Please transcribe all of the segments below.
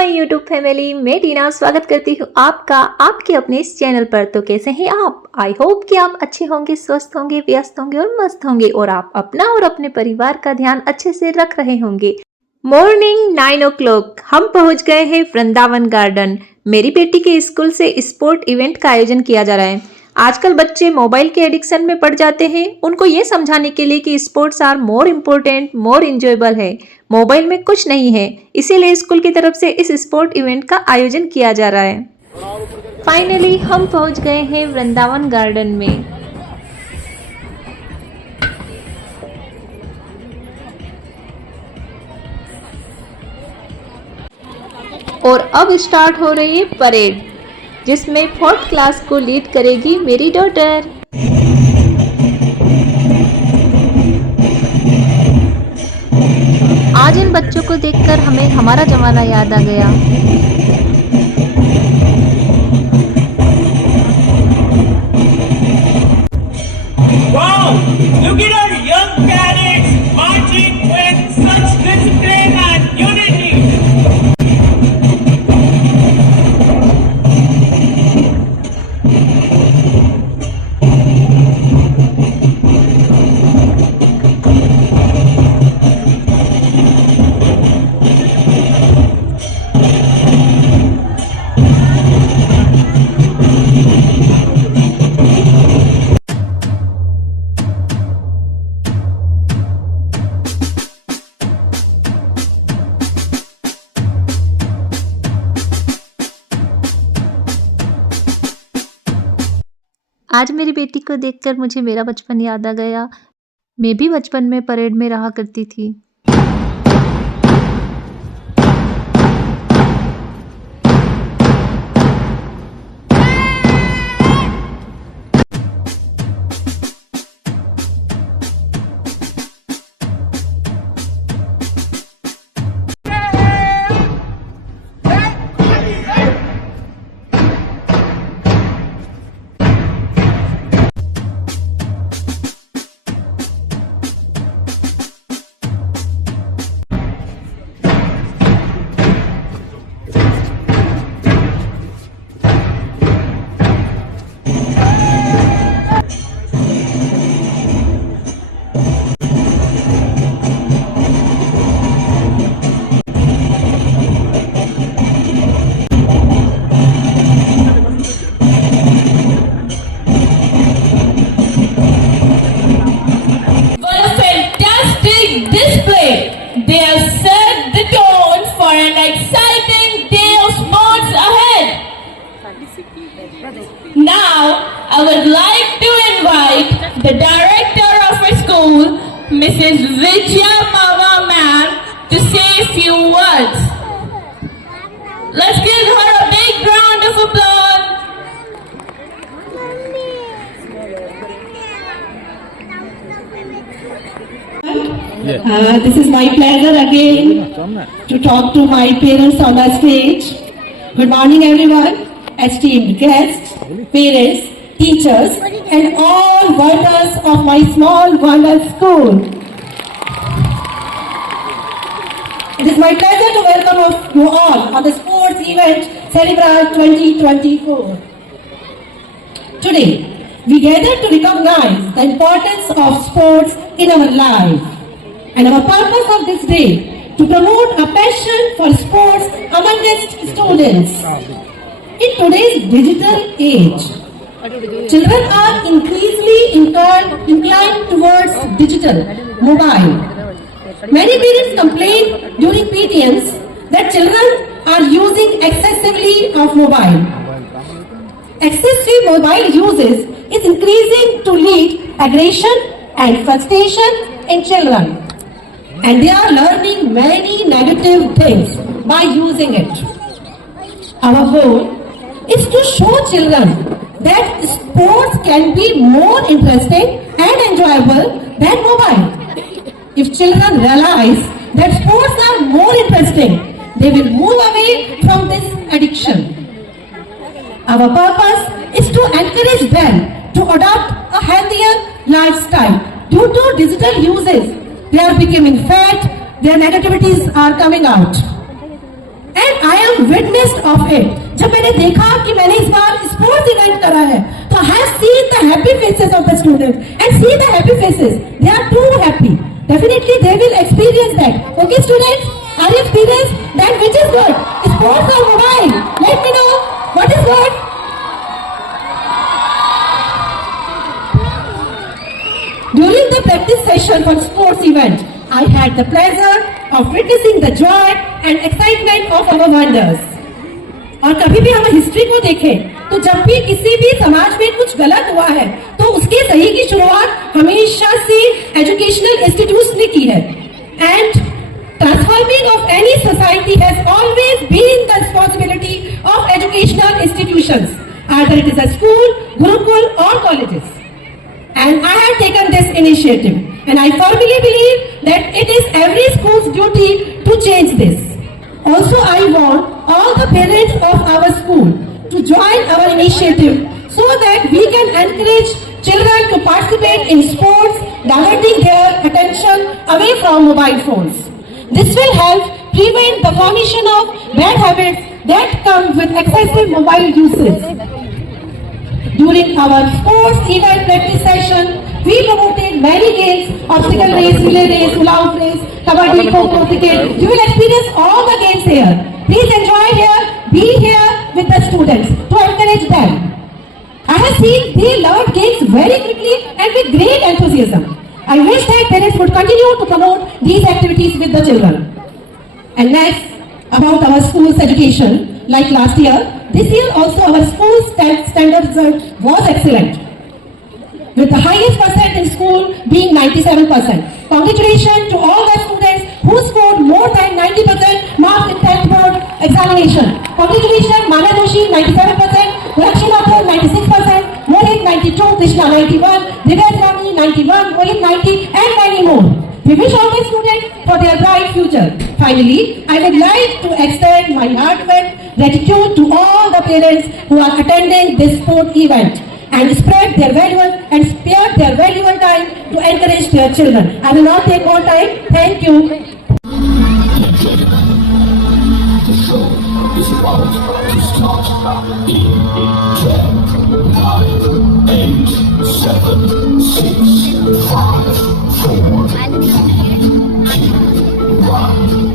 My YouTube family, मैं टीना स्वागत करती हूँ आपका आपके अपने इस चैनल पर। तो कैसे हैं आप? आई होप कि आप अच्छे होंगे, स्वस्थ होंगे, व्यस्त होंगे और मस्त होंगे और आप अपना और अपने परिवार का ध्यान अच्छे से रख रहे होंगे। मॉर्निंग 9 o'clock हम पहुंच गए हैं वृंदावन गार्डन। मेरी बेटी के स्कूल से स्पोर्ट इवेंट का आयोजन किया जा रहा है। आजकल बच्चे मोबाइल के एडिक्शन में पड़ जाते हैं। उनको ये समझाने के लिए कि sports are more important, more enjoyable है, मोबाइल में कुछ नहीं है। इसीलिए स्कूल की तरफ से इस स्पोर्ट इवेंट का आयोजन किया जा रहा है। फाइनली हम पहुंच गए हैं वृंदावन गार्डन में। और अब स्टार्ट हो रही है परेड, जिसमें 4th क्लास को लीड करेगी मेरी डॉटर। आज इन बच्चों को देखकर हमें हमारा जमाना याद आ गया। Wow! Look at our young cadets marching with such discipline and unity. आज मेरी बेटी को देखकर मुझे मेरा बचपन याद आ गया। मैं भी बचपन में परेड में रहा करती थी। They have set the tone for an exciting day of sports ahead. Now, I would like to invite the director of our school, Mrs. Vijaya Mava ma'am, to say a few words. Let's give her a big round of applause. This is my pleasure again to talk to my parents on the stage. Good morning everyone, esteemed guests, parents, teachers and all workers of my small wonder school. It is my pleasure to welcome you all on the sports event Celebrat 2024. Today, we gather to recognize the importance of sports in our life. And our purpose of this day to promote a passion for sports amongst students. In today's digital age, children are increasingly inclined towards digital, mobile. Many parents complain during PTMs that children are using excessively of mobile. Excessive mobile uses is increasing to lead aggression and frustration in children. And they are learning many negative things by using it. Our goal is to show children that sports can be more interesting and enjoyable than mobile. If children realize that sports are more interesting, they will move away from this addiction. Our purpose is to encourage them to adopt a healthier lifestyle. Due to digital uses, they are becoming fat, their negativities are coming out. And I am witnessed of it, जब मैंने देखा कि मैंने इस बार sports event करा है, तो I have seen the happy faces of the students and see the happy faces. They are too happy. Definitely they will experience that. Okay, students, are you experienced that? Which is good? Sports or mobile? Let me know what is good. During the practice session for sports event, I had the pleasure of witnessing the joy and excitement of our wonders. और कभी भी हम history को देखें तो जब भी किसी भी समाज में कुछ गलत हुआ है तो उसके सही की शुरुआत हमेशा से एजुकेशनल इंस्टीट्यूट्स ने की है. And transforming of any society has always been the responsibility of educational institutions, either it is a school, gurukul और colleges. And I have taken this initiative, and I firmly believe that it is every school's duty to change this. Also, I want all the parents of our school to join our initiative so that we can encourage children to participate in sports, diverting their attention away from mobile phones. This will help prevent the formation of bad habits that come with excessive mobile usage. During our sports event practice session, we promoted many games: obstacle race, relay race, hula hoop race, kabaddi, kho-kho, cricket. You will experience all the games here. Please enjoy here, be here with the students to encourage them. I have seen they learn games very quickly and with great enthusiasm. I wish that parents would continue to promote these activities with the children. And next, about our school's education, like last year, this year also our school's standard result was excellent, with the highest percent in school being 97%. Congratulations to all the students who scored more than 90% marks in 10th board examination. Congratulations, Manya Doshi 97%, Lakshmi Mathur 96%, Mohit 92, Krishna 91, Divya Rani 91, Mohit 90, and many more. We wish all the students for their bright future. Finally, I would like to extend my heartfelt gratitude to all the parents who are attending this sport event and spread their valuable and spared their valuable time to encourage their children. I will not take more time. Thank you. The show is about to start in 10, 9, 8, 7, 6, 5, 4, 3, 2, 1.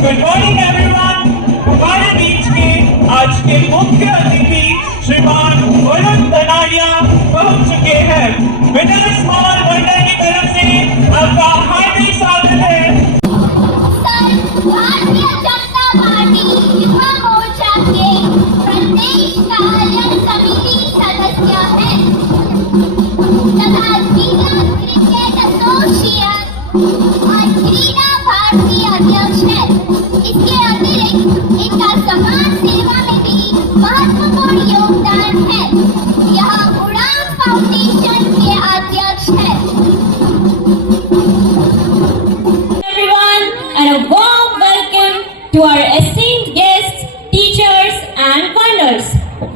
Good morning everyone. हमारे बीच में आज के मुख्य अतिथि श्रीमान वरुण धनाडिया पहुंच चुके हैं. विनर्स हॉल वंडर की तरफ से आपका हार्दिक स्वागत है. भारतीय जनता पार्टी युवा मोर्चा के प्रदेश कार्य समिति सदस्य हैं तथा जिला क्रिकेट एसोसिएशन और क्रीडा भारती अध्यक्ष है. इसके अतिरिक्त इनका समाज सेवा में भी महत्वपूर्ण योगदान है. यह उड़ान फाउंडेशन के अध्यक्ष है. Everyone, and a warm welcome to our esteemed guests, teachers and funders.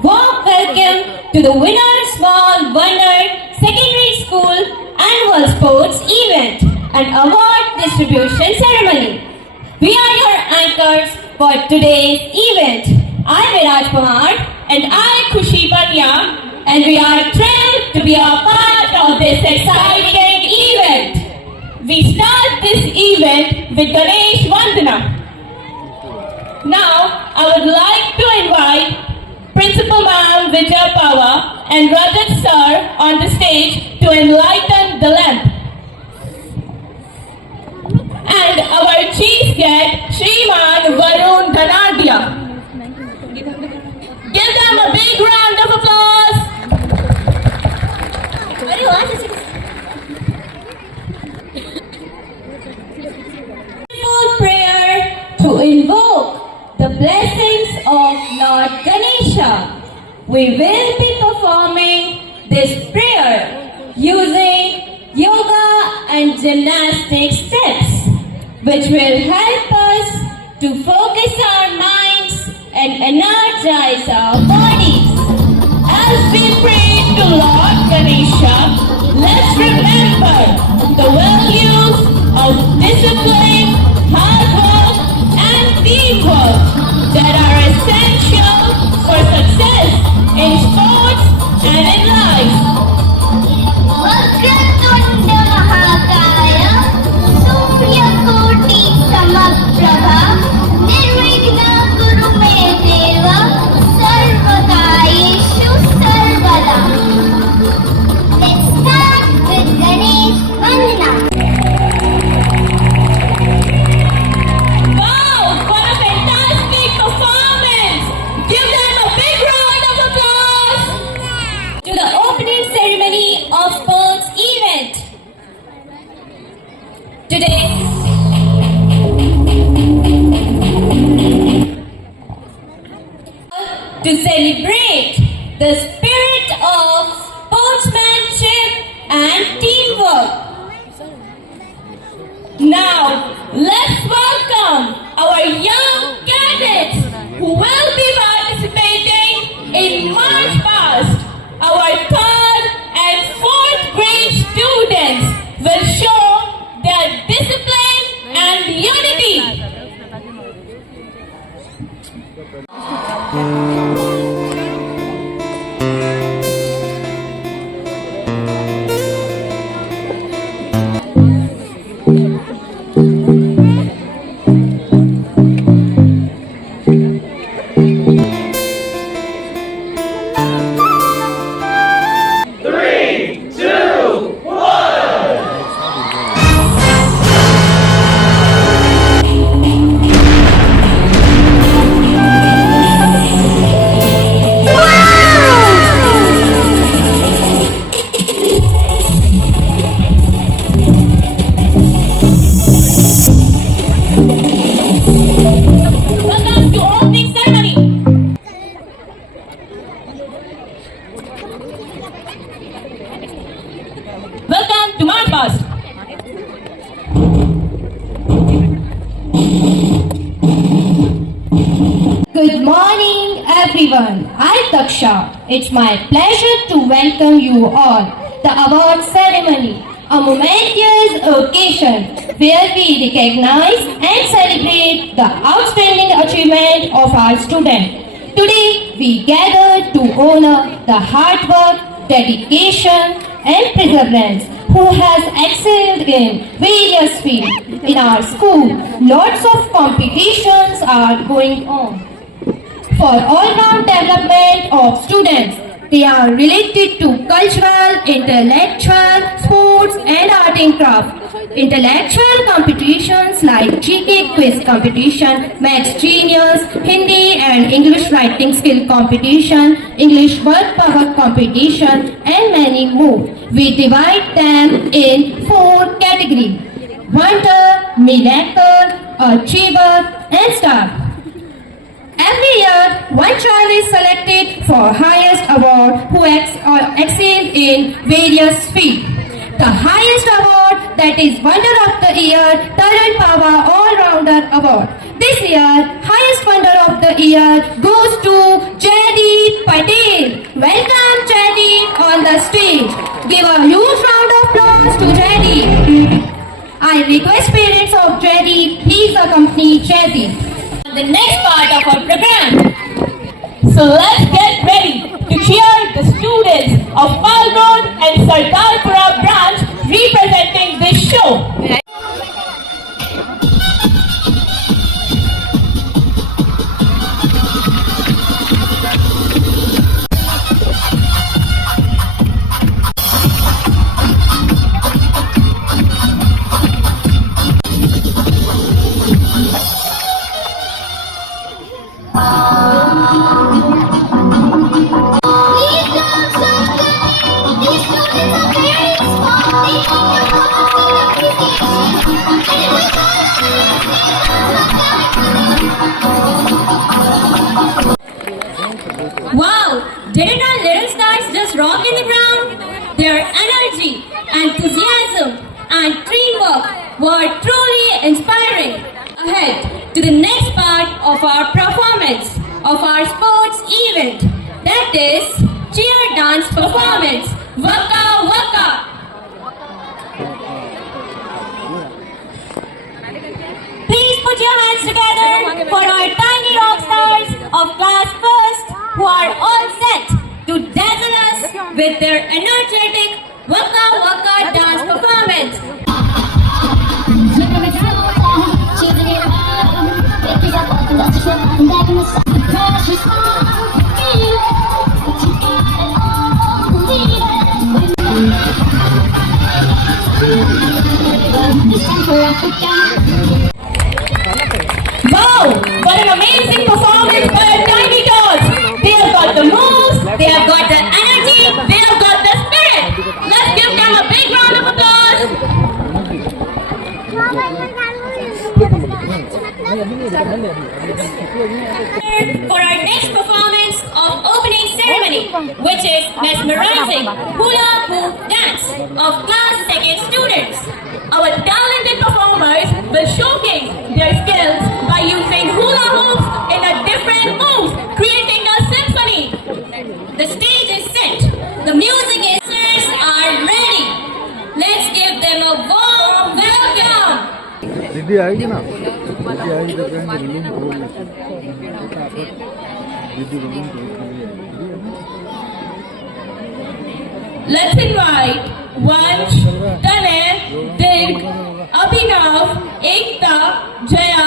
Warm welcome to the Winners Small Wonder Secondary School Annual Sports Event and Award Distribution Ceremony. We are your anchors for today's event. I'm Viraj Pawar and I'm Khushi Pandya, and we are thrilled to be a part of this exciting event. We start this event with Ganesh Vandana. Now, I would like to invite Principal Ma'am Vijay Pava and Rajat Sir on the stage to enlighten the lamp. And our chief guest, Shriman Varun Dhanadia. Give them a big round of applause. Prayer to invoke the blessings of Lord Ganesha. we will be performing this prayer using yoga and gymnastic steps, which will help us to focus our minds and energize our bodies. As we pray to Lord Ganesha, let's remember the values of discipline, hard work, and teamwork that are essential for success in sports and in life. Vakratunda महाकाय सूर्यकोटि समप्रभा निर्विघ्नं कुरु मे देव सर्वकार्येषु सर्वदा. Let's start with Ganesh Vandana. Wow, what a fantastic performance! Give them a big round of applause to the opening ceremony of sports event. Today, to celebrate the spirit of sportsmanship and teamwork. Now, let's welcome our young cadets who will be participating in March Past. Our third and fourth grade students will show their discipline and unity. Welcome to opening ceremony. Welcome to March Past. Good morning, everyone. I'm Daksha. It's my pleasure to welcome you all. The award ceremony, a momentous occasion where we recognize and celebrate the outstanding achievement of our students. Today, we gather to honor the hard work, dedication, and perseverance who has excelled in various fields. In our school, lots of competitions are going on for all-round development of students. They are related to cultural, intellectual, sports and art and craft. Intellectual competitions like GK quiz competition, Maths Genius, Hindi and English writing skill competition, English word power competition and many more. We divide them in 4 categories: Wonder, Miracle, Achiever and Star. Every year, one child is selected for highest award who excelled in various fields. The highest award, that is Wonder of the Year, Tarun Pava All-Rounder Award. This year, highest Wonder of the Year goes to Jaideep Patel. Welcome Jaideep on the stage. Give a huge round of applause to Jaideep. I request parents of Jaideep, please accompany Jaideep. The next part of our program. So let's get ready to cheer the students of Pal Road and Sardarpura branch representing this show. These students are very small. They need your love and appreciation. Didn't our little stars just rock in the ground? Their energy, enthusiasm, and teamwork were truly inspiring. Ahead to the next part of our performance of our sports event, that is cheer dance performance. Waka Waka! Please put your hands together for our tiny rock stars of class first who are all set to dazzle us with their energetic Waka Waka dance performance. Wow! What an amazing performance by our tiny tots! They have got the moves, they have got the energy, they have got the spirit! Let's give them a big round of applause! For our next performance of opening ceremony, which is mesmerizing hula hoop dance of class 2nd students. Our talented performers will showcase their skills by using hula hoops in a different moves, creating a symphony. The stage is set. The music dancers are ready. Let's give them a warm welcome. दीदी आएगी ना दीदी आएगी तो कहेंगे room खोल दीदी room Let's invite Vansh, Tanay, Dirg, Abhinav, Ekta, Jaya,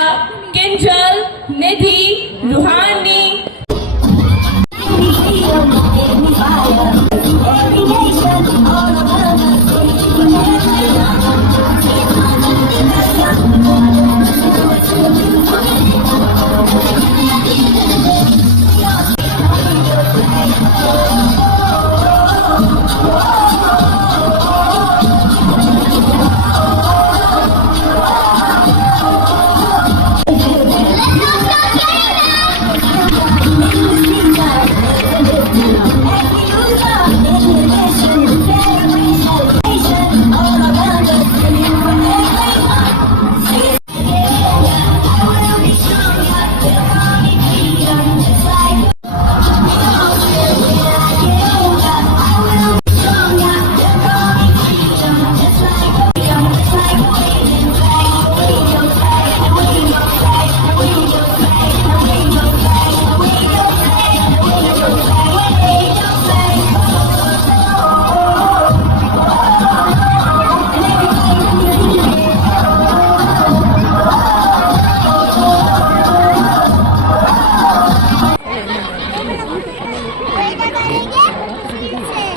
Kinjal, Nidhi, Ruhani.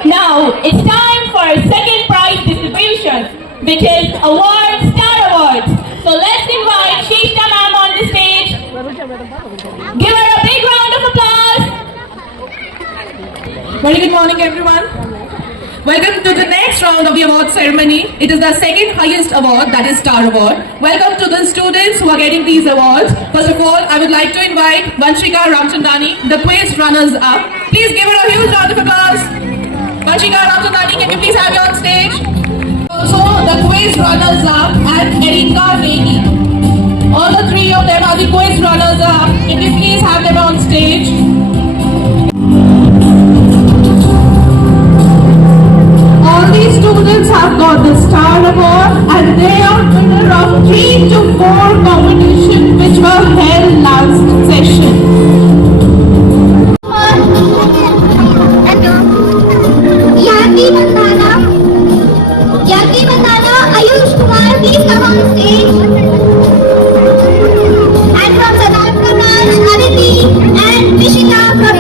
Now it's time for our second prize distribution, which is Awards, Star Awards. So let's invite Shishta ma'am on the stage. Give her a big round of applause. Very good morning, everyone. Welcome to the next round of the award ceremony. It is the second highest award, that is Star Award. Welcome to the students who are getting these awards. First of all, I would like to invite Vanshika Ramchandani, the quiz runners up. Please give her a huge round of applause. Vanshika Ramchandani, can you please have you on stage? Also, the quiz runners up and Erika Negi. All the three of them are the quiz runners up. Can you please have them on stage? All these students have got the Star Award and they are winner of 3 to 4 competition which were held last session. Yaki Bandana, Ayush Kumar, please come on stage. And from Sadar Prakash, Aditi and Vishika from